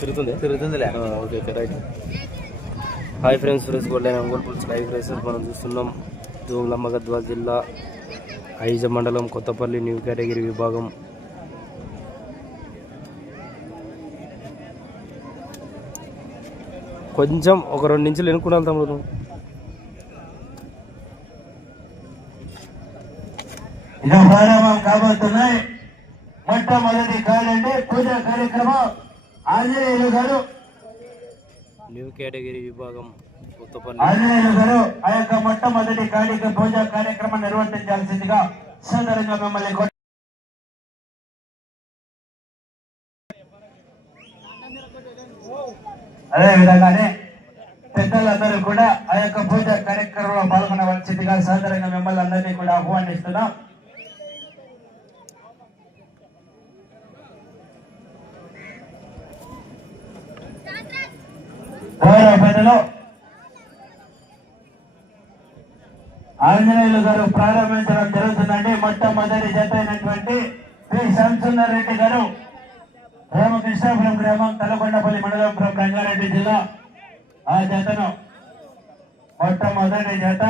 తిరుగుతుంది? తిరుగుతుందిలే. Okay okay right. Hi friends friends గొడ్లైన Ongole bulls live races మనం చూస్తున్నాం. జోగులమ్మ గద్వాల జిల్లా ఐజ మండలం కొత్తపల్లి న్యూ కేటగిరీ విభాగం. కొంచెం ఒక రెండు నిమిషాలు ఎన్నుకున్నాను తమ్ముడు కాబోతున్నాయి. మొట్టమొదటి కాలండి పూజా కార్యక్రమం. ఆంజనేయులు గారు న్యూ కేటగిరీ విభాగం ఆంజనేయులు గారు ఆ యొక్క మొట్టమొదటి కాళిక పూజా కార్యక్రమం నిర్వర్తించాల్సిందిగా సోదరంగా మిమ్మల్ని అదే విధంగానే పెద్దలందరూ కూడా ఆ యొక్క పూజా కార్యక్రమంలో పాల్గొనవలసిందిగా సోదరంగా మిమ్మల్ని అందరినీ కూడా ఆహ్వానిస్తున్నాం. గౌరవ ఆంజనేయులు గారు ప్రారంభించడం జరుగుతుందండి. మొట్టమొదటి జత అయినటువంటి శ్రీ శంసుందర్ రెడ్డి గారు రామకృష్ణాపురం గ్రామం తలకొండపల్లి మండలం రంగారెడ్డి జిల్లా ఆ జతను మొట్టమొదటి జత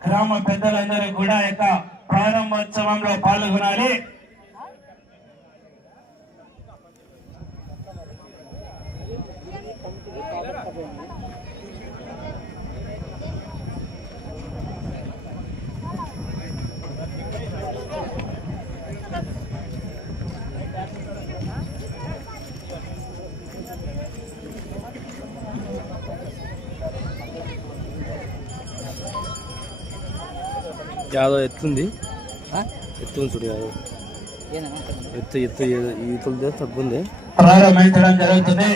గ్రామ పెద్దలందరూ కూడా యొక్క ప్రారంభోత్సవంలో పాల్గొనాలి. యాదో ఎత్తుంది. ఎత్తుంది చూడు యాదో. ఎత్తు ఎత్తు ఈతులదే తగ్గుంది. ప్రారంభించడం జరుగుతుంది.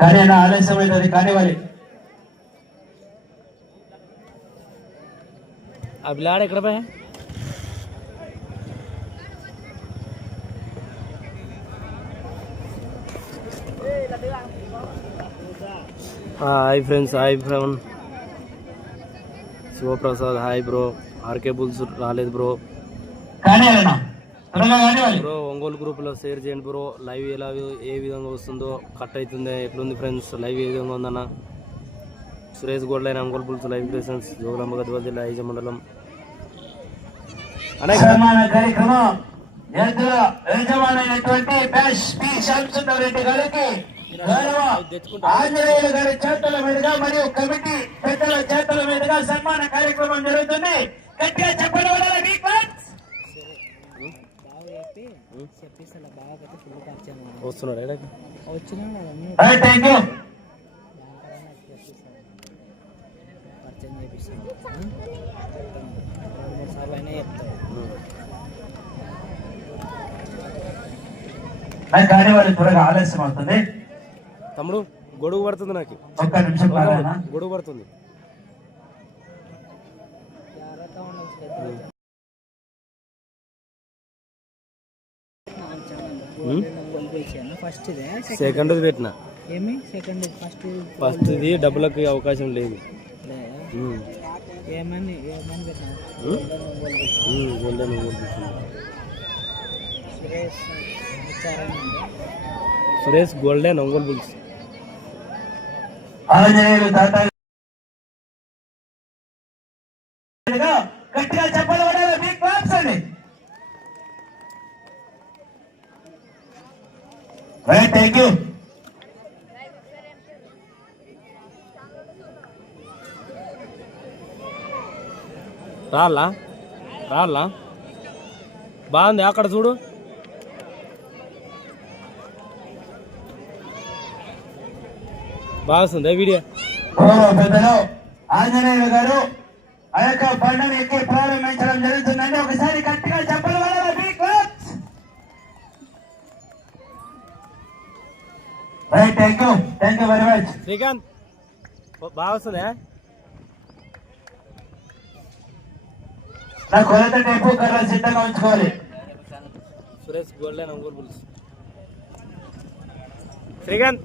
కానీ నా ఆలస్యమైనది కానివ్వాలి ఆ బిలాడ ఎక్కడ పోయా? Hi friends hi friend Shivaprasad hi bro RK bulls రాలేదు బ్రో బ్రో ఒంగోలు గ్రూప్లో షేర్ చేయండి బ్రో లైవ్ ఎలా ఏ విధంగా వస్తుందో కట్ అవుతుంది ఎట్లుంది ఫ్రెండ్స్ లైవ్ ఏ విధంగా ఉందన్న? Suresh గోడ్లైన Ongole bulls live presence Jogulamba Gadwal జిల్లా ఐజ మండలం అనే గౌరవ ఆంజనేయులు గారి చేతుల మీదుగా మరియు కమిటీ పెద్దల చేతుల మీదుగా సన్మాన కార్యక్రమం జరుగుతుంది. గట్టిగా చెప్పడం వల్ల వస్తున్నాడు ఎక్కడికి? వచ్చినా అన్నీ రైట్ థ్యాంక్ యూ పరిచయం చేపిస్తాను రెండు మూడు సార్లు అయినా చెప్తాను నాకు కానివ్వాలి త్వరగా ఆలస్యం అవుతుంది. తమ్ముడు గొడుగు పడుతుంది నాకు. ఒక్క నిమిషం కావాలన్నా గొడుగు పడుతుంది. సెకండ్ పెట్టిన. ఏమి? సెకండ్ ఫస్ట్ ఫస్ట్ ఇది డబ్బులకు అవకాశం లేదు. గోల్డెన్. సురేష్ విచారణ సురేష్ గోల్డెన్ ఒంగోలు పులుసు ఆంజనేయులు తాత గట్టిగా చెప్పాలి మీకు క్లాప్స్ అండి. రైట్ థ్యాంక్ యూ రాళ్ళా రాళ్ళా బాగుంది అక్కడ చూడు. బాగుంది వీడియో. పెద్దలు ఆంజనేయులు గారు ఆ యొక్క బండని ఎక్కి ప్రారంభించడం జరుగుతుందండి. ఒకసారి గట్టిగా చెప్పాలి right thank you thank you very much Srikanth బాగా వస్తుందా నా కొలత టేపు సిద్ధంగా ఉంచుకోవాలి. సురేష్ శ్రీకాంత్.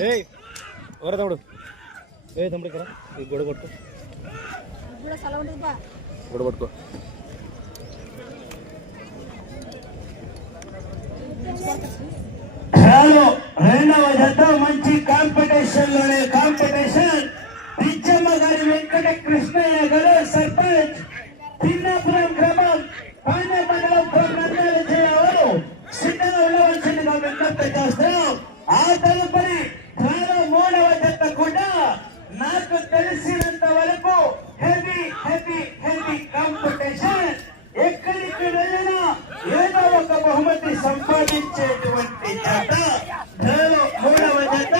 ఎవరు తమ్ముడు? ఏ తమ్ముడు ఇక్కడ. ఈ గొడవ పట్టుకో గొడవ పట్టుకో. చాలు రెండవ జత మంచి కాంపిటీషన్లోనే కాంపిటీషన్. పిచ్చమ్మ గారి వెంకట కృష్ణయ్య గారు సర్పంచ్. పిన్నాపురం గ్రామం పాండ్య మండలం నంద్యాల జిల్లా వారు సిద్ధంగా ఉండవలసిందిగా విజ్ఞప్తి చేస్తున్నాం ఆ తదుపరి త్వరలో మూడవ జత కూడా నాకు తెలిసినంత వరకు హెవీ హెవీ హెవీ కాంపిటీషన్ ఎక్కడికి వెళ్ళినా ఏదో ఒక బహుమతి సంపాదించేటువంటి జత. మూడవ జత.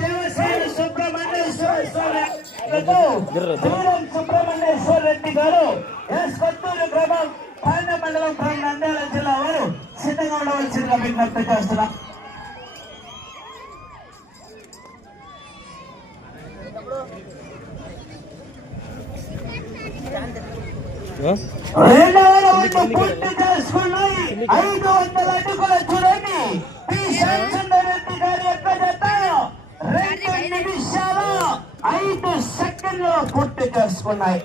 దేవసేన సుబ్రహ్మణ్యేశ్వర గారు, దూరం సుబ్రహ్మణ్యేశ్వర రెడ్డి గారు. ఎస్ కొత్తూరు గ్రామం పాండ్య మండలం నంద్యాల జిల్లా వారు. సిద్ధంగా ఉండవలసిందిగా విజ్ఞప్తి చేస్తున్నాం. రెండవ రౌండ్ పూర్తి చేసుకున్నాయి ఐదు వందల అడుగుల చూడండి పి శాంసందర్ గారి యొక్క జత రెండు. నిమిషాల ఐదు సెకండ్లు పూర్తి చేసుకున్నాయి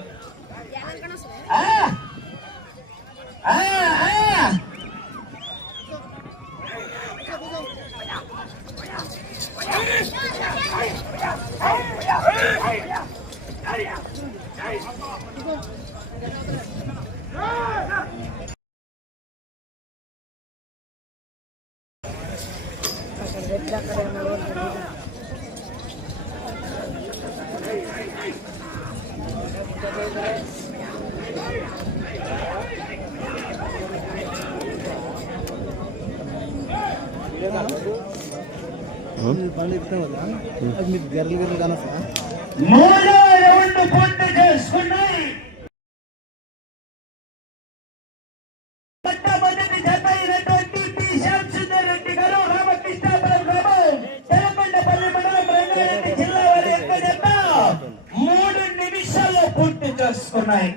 చేసుకున్నాయి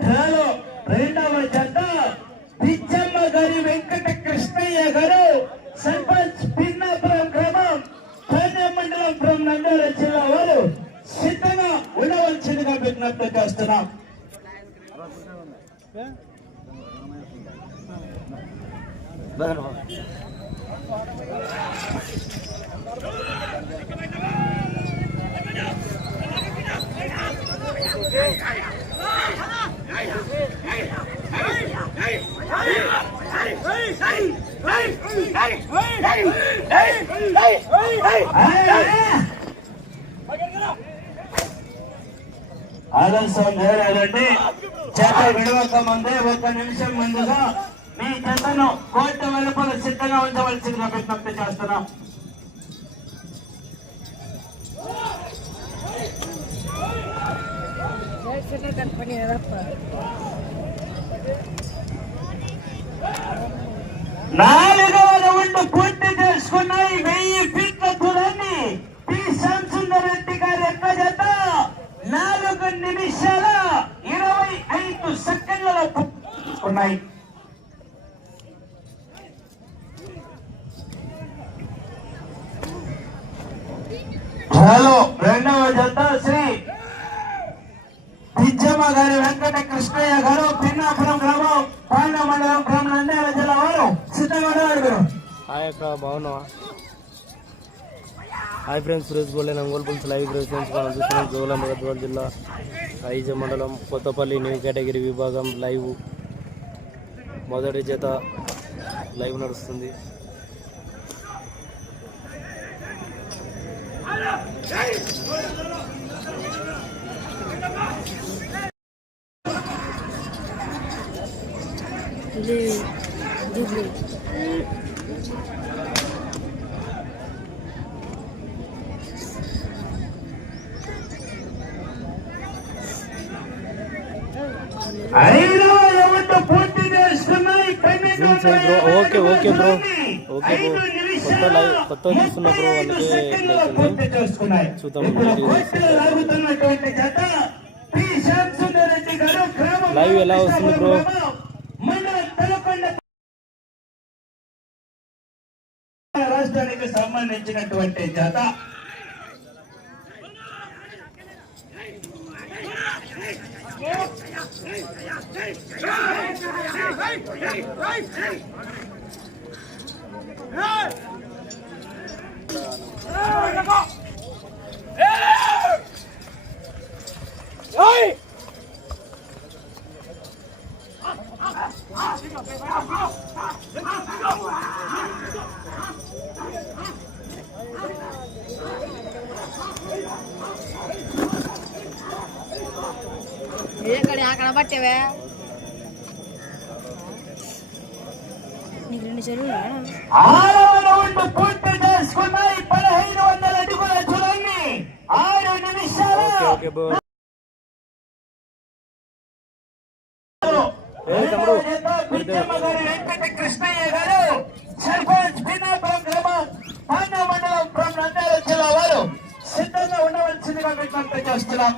డ్రాలో రెండవ జత పిచ్చమ్మ గారి వెంకట కృష్ణయ్య గారు. సర్పంచ్ పిన్నాపురం గ్రామం ధాన్యం మండలం ఫ్రం నంద్యాల జిల్లా వారు. సిద్ధంగా ఉండవలసిందిగా విజ్ఞప్తి చేస్తున్నాం. ఆలస్యం చేయాలండి చేత విడవక ముందే ఒక నిమిషం ముందుగా మీ చెత్తను కోర్టు వెలుపల సిద్ధంగా ఉంచవలసిందిగా విజ్ఞప్తి చేస్తున్నాం. నాలుగవ రౌండ్ పూర్తి చేసుకున్నాయి వెయ్యి ఫీట్ల దూరాన్ని. పి. శాంసుందర్ రెడ్డి గారి యొక్క జత నాలుగు నిమిషాల ఇరవై ఐదు సెకండ్లలో ఉన్నాయి హలో రెండవ జత శ్రీ నిజమ్మ గారు వెంకట కృష్ణయ్య గారు పిన్నాపురం గ్రామం పాండ మండలం గ్రామం నంద్యాల జిల్లా వారు. సిద్ధంగా ఉన్నారు మీరు. హాయ్ బాగున్నావా? Hi friends Suresh golden Ongole bulls live presidents మనం చూస్తున్నాం. జోగులాంబ గద్వాల్ జిల్లా ఐజ మండలం కొత్తపల్లి న్యూ కేటగిరీ విభాగం లైవ్ మొదటి జత లైవ్ నడుస్తుంది. Hey రౌండ్ పూర్తి చేసుకున్నాయి జూమ్ చేయి bro okay okay bro okay bro కొత్త చూస్తున్న బ్రో అందుకే చూద్దాం. లైవ్ ఎలా వస్తుంది బ్రో? రాష్ట్రానికి సంబంధించినటువంటి జత ఎక్కడ అక్కడ పట్టేవే? నీకు రెండు చెరువులు పూర్తి చేసుకున్నాయి పదహైదు వందల అడుగుల చూడండి ఆరు నిమిషాలు ఓకే ఓకే బ్రో ఏ తమ్ముడు విద్యమ్మ గారు వెంకట కృష్ణయ్య గారు సర్పంచ్ బినాపురం గ్రామం పాండ్య మండలం ఫ్రం నంద్యాల జిల్లా వారు సిద్ధంగా ఉండవలసిందిగా విజ్ఞప్తి చేస్తున్నాం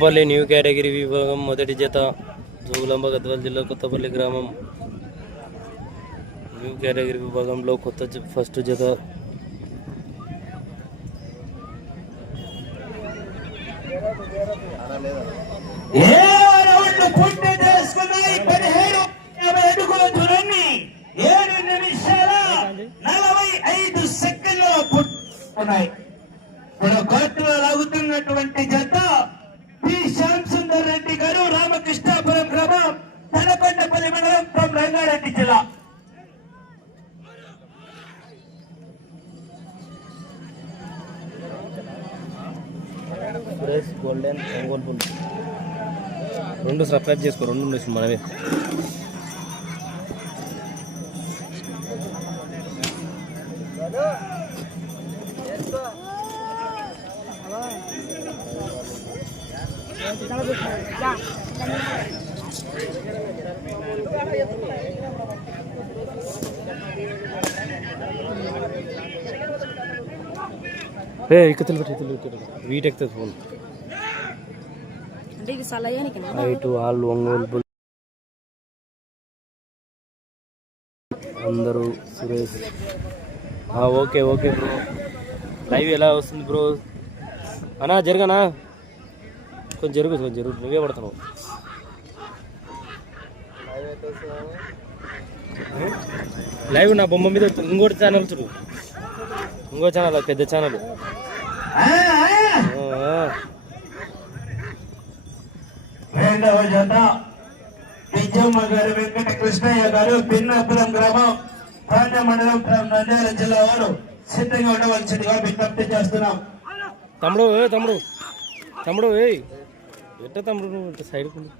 కొత్తపల్లి న్యూ కేటగిరీ విభాగం మొదటి జత జోగులాంబ గద్వాల జిల్లా కొత్తపల్లి గ్రామం. న్యూ కేటగిరీ విభాగంలో కొత్త ఫస్ట్ జత. ఏడవ రౌండ్ పూర్తి చేసుకున్నాయి పదిహేడు యాభై అడుగుల రంగారెడ్డి జిల్లా సురేష్ గోల్డెన్ ఒంగోలు పుల్ రెండు సబ్స్క్రైబ్ చేసుకో రెండు ఉండొచ్చు మనమే ఏ ఇక్కడ వీట్ ఎక్కుతుంది ఫోన్. అంటే ఇది సలయానికి ఒంగోలు అందరూ Suresh. Okay okay bro. Live ఎలా వస్తుంది బ్రో? అన్నా జరగనా? కొంచెం జరుగు కొంచెం జరుగు. నువ్వే పడుతున్నావు లైవ్ నా బొమ్మ మీద. ఇంకోటి ఛానల్ చూడు. ఇంకో ఛానల్ పెద్ద ఛానల్. రెండవ జత విజయమ్మ గారు వెంకట కృష్ణయ్య గారు పిన్నాపురం గ్రామం ప్రాంత మండలం నంద్యాల జిల్లా వారు సిద్ధంగా ఉండవలసిందిగా విజ్ఞప్తి చేస్తున్నాం తమ్ముడు ఏ తమ్ముడు తమ్ముడు ఏ ఎట్ట తమ్ముడు నువ్వు సైడ్కు ఉండు.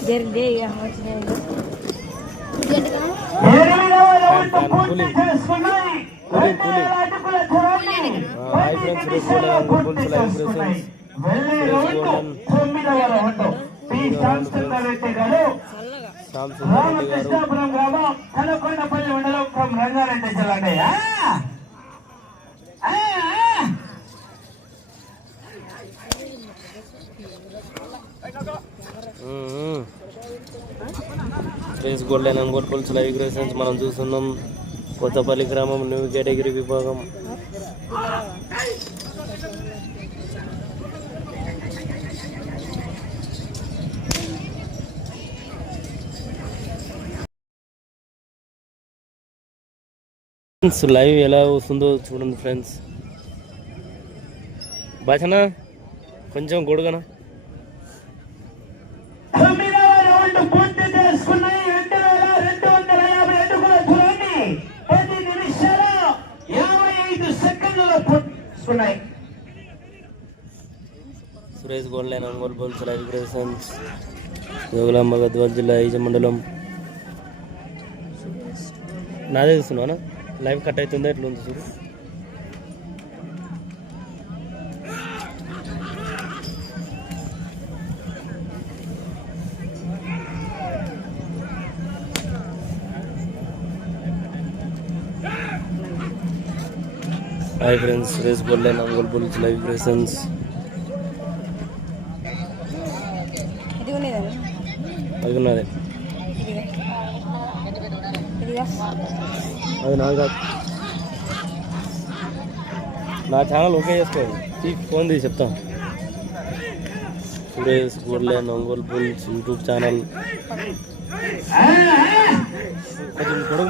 జరిగే హాయ్ ఫ్రెండ్స్ రేపు కూడా అంగుల్ బుల్స్ వెళ్ళే రౌండ్ తొమ్మిదవ రౌండ్ పి శాంతరెడ్డి రెడ్డి గారు రామకృష్ణాపురం గ్రామం కలకొండపల్లి మండలం ఫ్రమ్ రంగారెడ్డి జిల్లా అండి. గోల్డ్ అండ్ ఆ. శ్రేష్ లైవ్ గ్రేషన్స్ మనం చూస్తున్నాం కొత్తపల్లి గ్రామం న్యూ కేటగిరీ విభాగం ఫ్రెండ్స్ లైవ్ ఎలా వస్తుందో చూడండి ఫ్రెండ్స్ భజన కొంచెం గొడుగనా? Suresh gold line Ongole బోల్స్ live presence Jogulamba Gadwal జిల్లా ఐజ మండలం. నాదే చూస్తున్నానా లైవ్ కట్ అవుతుందా? ఎట్లా ఉంది చూడు hi friends Suresh golden Ongole బోల్స్ live presence అది ఉన్నది. అది నాకు కాదు. నా ఛానల్ ఓకే చేసుకో. తీ ఫోన్ తీసి చెప్తాం. Suresh golden Ongole bulls YouTube channel. కొంచెం కొడుకు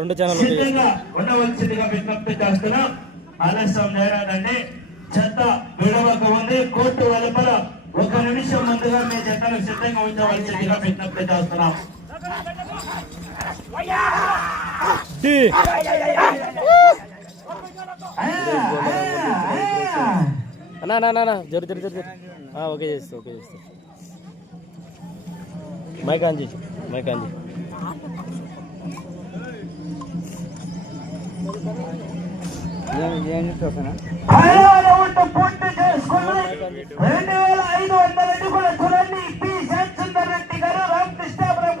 రెండు ఛానల్ ఉండవలసిందిగా విజ్ఞప్తి చేస్తున్నాం. ఆలస్యం చేయరాదండి చెత్త విడవక ఉంది. కోర్టు వెలుపల ఒక నిమిషం ముందుగా మీ జతను సిద్ధంగా ఉంచవలసిందిగా విజ్ఞప్తి చేస్తున్నాం. ఆ, ఆ, ఆ. అన్నా అన్నా అన్నా జరు జరు జరు జరు. ఆ, ఓకే చేస్తా ఓకే చేస్తా. మైక్ ఆన్ చేసి మైక్ ఆన్ రౌండ్ పూర్తి చేసుకుని రెండు వేల ఐదు వందల అడుగుల దూరాన్ని పి. రెడ్డి గారు రామకృష్ణాపురం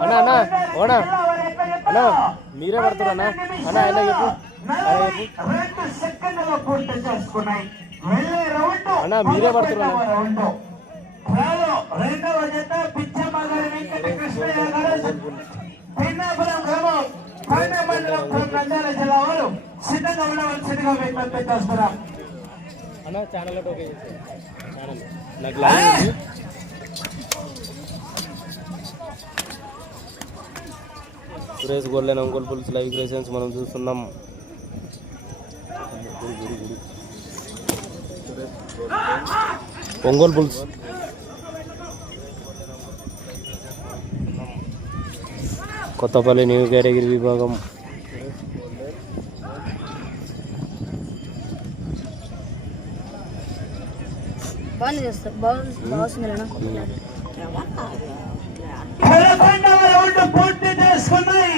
మీరే పడుతున్నా రెండు సెకండ్లలో పూర్తి చేసుకున్నాయి. వెళ్ళే రౌండ్ మీరే రౌండ్. రెండవ జత పిచ్చమ్మ గారి వెంకట కృష్ణయ్య గారు. పిన్నాపురం గ్రామం పైన మండలం నంద్యాల జిల్లా వారు సిద్ధంగా ఉండవలసిందిగా విజ్ఞప్తి చేస్తున్నాం. అన్న ఛానల్ ఓకే ఛానల్ నాకు live Suresh golden Ongole bulls live creations మనం చూస్తున్నాం. Ongole bulls. Kothapalli new category విభాగం. బాగుంది చేస్తా బాగుంది బాగుంది పూర్తి చేసుకున్నాయి.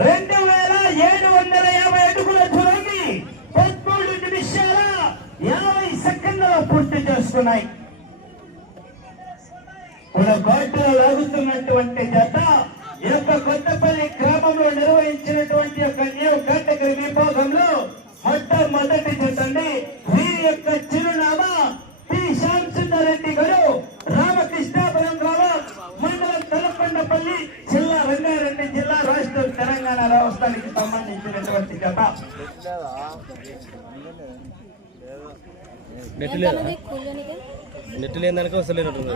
రెండు వేల ఏడు వందల యాభై అడుగుల దూరాన్ని పదమూడు నిమిషాల యాభై సెకండ్లలో పూర్తి చేసుకున్నాయి. మన కోటలో లాగుతున్నటువంటి జత ఈ యొక్క కొత్తపల్లి గ్రామంలో నిర్వహించినటువంటి యొక్క న్యూ కేటగిరీ విభాగంలో మొట్టమొదటి జత అండి వీరి యొక్క చిరునామా పి శ్యామసుందరెడ్డి గారు రామకృష్ణాపురం గ్రామం మండలం తలకొండపల్లి జిల్లా రంగారెడ్డి జిల్లా రాష్ట్రం తెలంగాణ రాష్ట్రానికి నెట్ లేదా? నెట్ లేదానికి వస్తలేనట్టుంది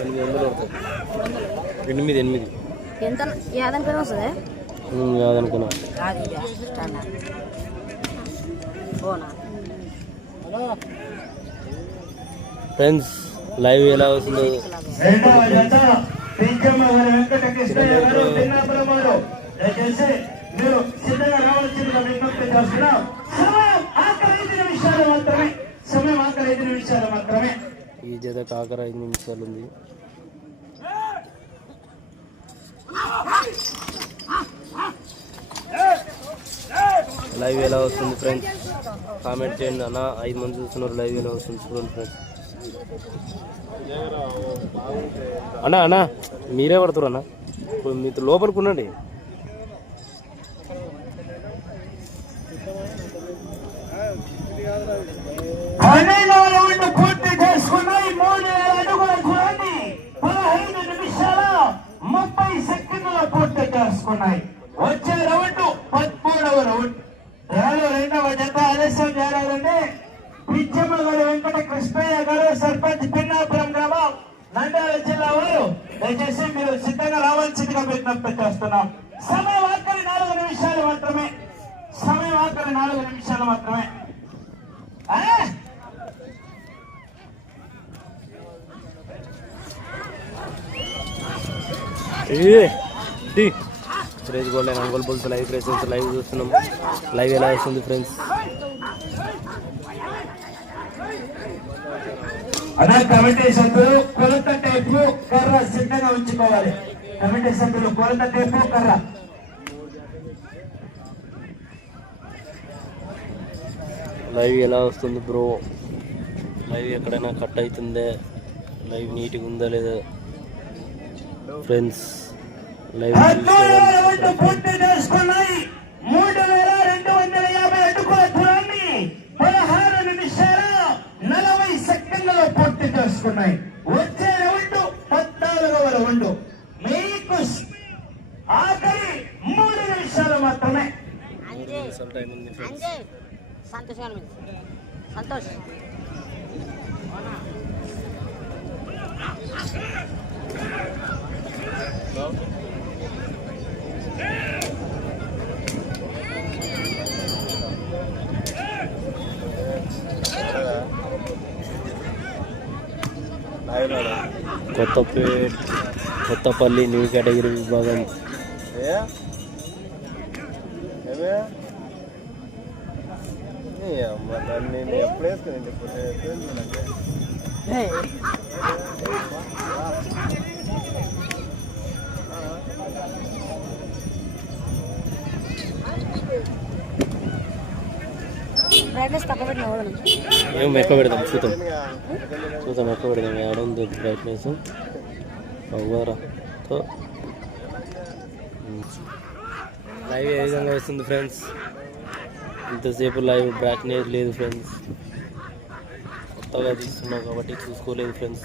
ఎనిమిది వందలు ఎనిమిది ఎంత? వస్తుంది? ఫ్రెండ్స్ లైవ్ ఎలా వస్తుందో గారు దయచేసి మీరు సిద్ధంగా రావాల్సిందిగా విజ్ఞప్తి చేస్తున్నాం. సమయం ఆఖరి ఐదు నిమిషాలు మాత్రమే. సమయం ఆఖరి ఐదు నిమిషాలు మాత్రమే. ఈ జత కాకర ఐదు నిమిషాలు ఉంది. లైవ్ ఎలా వస్తుంది ఫ్రెండ్స్ కామెంట్ చేయండి అన్న. ఐదు మంది చూస్తున్నారు లైవ్ ఎలా వస్తుంది చూడండి ఫ్రెండ్స్ అన్నా అన్నా మీరే పడుతురు అన్న. ఇప్పుడు మీతో లోపలికి ఉండండి. పూర్తి మూడు అడుగుల పదహైదు నిమిషాల ముప్పై సెకండ్ల పూర్తి చేసుకున్నాయి వచ్చే రౌండ్ పదమూడవ రౌండ్. రెండవ జత ఆలస్యం చేరాలంటే పిచ్చమ్మగూడ వెంకట కృష్ణయ్య గారు సర్పంచ్ పిన్నాపురం గ్రామం నంద్యాల జిల్లా వారు. దయచేసి మీరు సిద్ధంగా రావాల్సిందిగా విజ్ఞప్తి చేస్తున్నాం. సమయం ఆఖరి నాలుగు నిమిషాలు మాత్రమే. సమయం ఆఖరి నాలుగు నిమిషాలు మాత్రమే. Friends gold Ongole bulls live presence live చూస్తున్నాం. లైవ్ ఎలా వస్తుంది ఫ్రెండ్స్? అదే కమిటీ సభ్యులు కొలత టేపు కర్ర సిద్ధంగా ఉంచుకోవాలి. కమిటీ సభ్యులు కొలత టేపు కర్ర. లైవ్ ఎలా వస్తుంది బ్రో లైవ్ ఎక్కడైనా కట్ అవుతుందే? లైవ్ నీట్గా ఉందా లేదా? ఫ్రెండ్స్ లైవ్ పూర్తి చేసుకున్నాయి. మూడు వేల రెండు వందల యాభై అడుగుల దూరాన్ని పదహారు నిమిషాల నలభై సెకండ్లలో పూర్తి చేసుకున్నాయి వచ్చే రౌండ్ పద్నాలుగవ రౌండ్ మీకు ఆఖరి మూడు నిమిషాలు మాత్రమే టైం ఉంది ఫ్రెండ్స్ అంజయ్ సంతోష్ గారు మీద. సంతోష్ కొత్తపేట్ కొత్తపల్లి న్యూ కేటగిరీ విభాగం. నేను బ్రైట్నెస్ తక్కువ పెట్టిన ఏం ఎక్కువ పెడదాం చూద్దాం చూద్దాం ఎక్కువ పెడదాం ఏడ ఉంది బ్రైట్నెస్ అవ్వరా లైవ్ ఏ విధంగా వస్తుంది ఫ్రెండ్స్ ఇంతసేపు లైవ్ బ్రైట్నెస్ లేదు ఫ్రెండ్స్ కొత్తగా తీస్తున్నాం కాబట్టి చూసుకోలేదు ఫ్రెండ్స్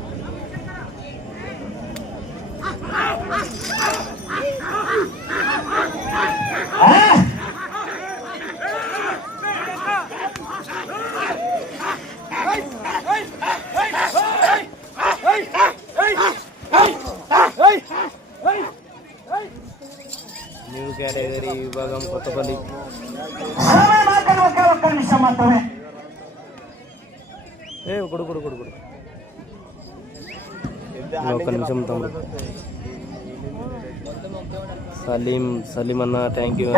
సలీం సలీం అన్న థ్యాంక్ యూ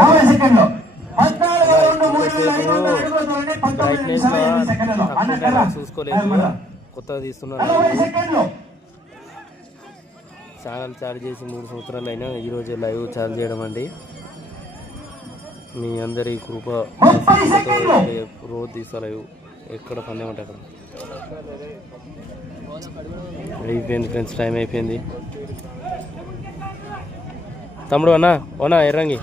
బ్రైట్నెస్ చూసుకోలేదు కొత్తగా తీస్తున్నాను ఛానల్ చాలు చేసి మూడు సంవత్సరాలు అయినా ఈరోజు లైవ్ చాలు చేయడం అండి. మీ అందరి కృప రోజు తీస్తా లైవ్ ఎక్కడ అంటే అక్కడ. అయిపోయింది ఫ్రెండ్స్ టైం అయిపోయింది. తమ్ముడు అన్నా ఓనా ఎర్రంగి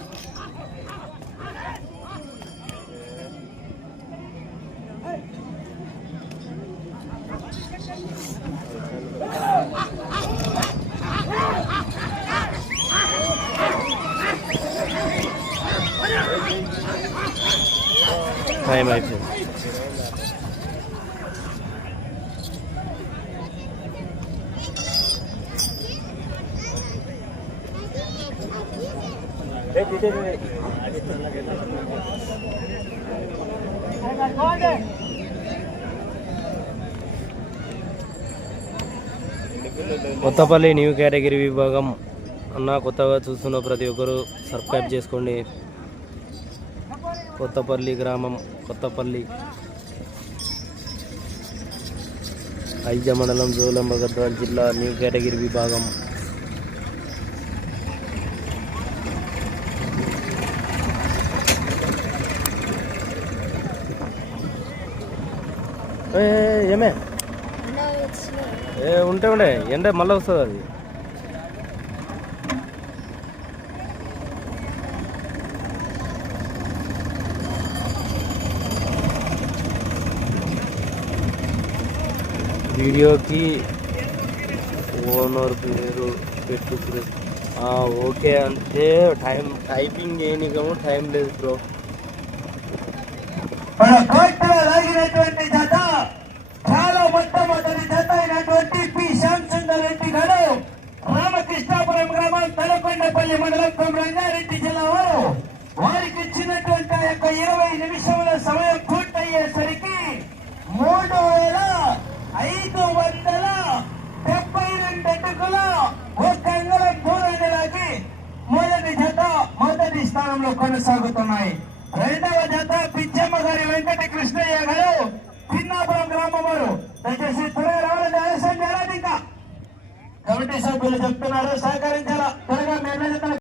టైం అయిపోయింది కొత్తపల్లి న్యూ కేటగిరీ విభాగం అన్న కొత్తగా చూస్తున్న ప్రతి ఒక్కరూ సబ్స్క్రైబ్ చేసుకోండి. కొత్తపల్లి గ్రామం కొత్తపల్లి. ఐజ మండలం జోలంబగద్వాల్ జిల్లా న్యూ కేటగిరీ విభాగం. ఏమే? ఏ ఉంటే ఉండే. ఎండ మళ్ళీ వస్తుంది అది? వీడియోకి ఓనర్ పేరు పెట్టు ఓకే అంటే టైం టైపింగ్ చేయనికేమో టైం లేదు బ్రో. మన కోర్టులో లాగినటువంటి అతని చాలా జత అయినటువంటి పి. శ్యామచందర్ రెడ్డి గారు రామకృష్ణాపురం గ్రామం తలకొండపల్లి మండలం రంగారెడ్డి జిల్లా వారు. వారికి ఇచ్చినటువంటి ఆ యొక్క ఇరవై నిమిషముల సమయం పూర్తయ్యేసరికి మూడు వేల ఐదు వందల డెబ్బై రెండు అటుకుల ఒక అంగళం దూరాన్ని లాగి మొదటి జత మొదటి స్థానంలో కొనసాగుతున్నాయి. రెండవ జత పిచ్చమ్మ గారి వెంకట కృష్ణయ్య గారు పిన్నాపురం గ్రామం వారు. దయచేసి త్వరగా రావాలని ఆలస్యం చేయాలి ఇంకా కమిటీ సభ్యులు చెప్తున్నారు. సహకరించాలా? త్వరగా నిర్ణయం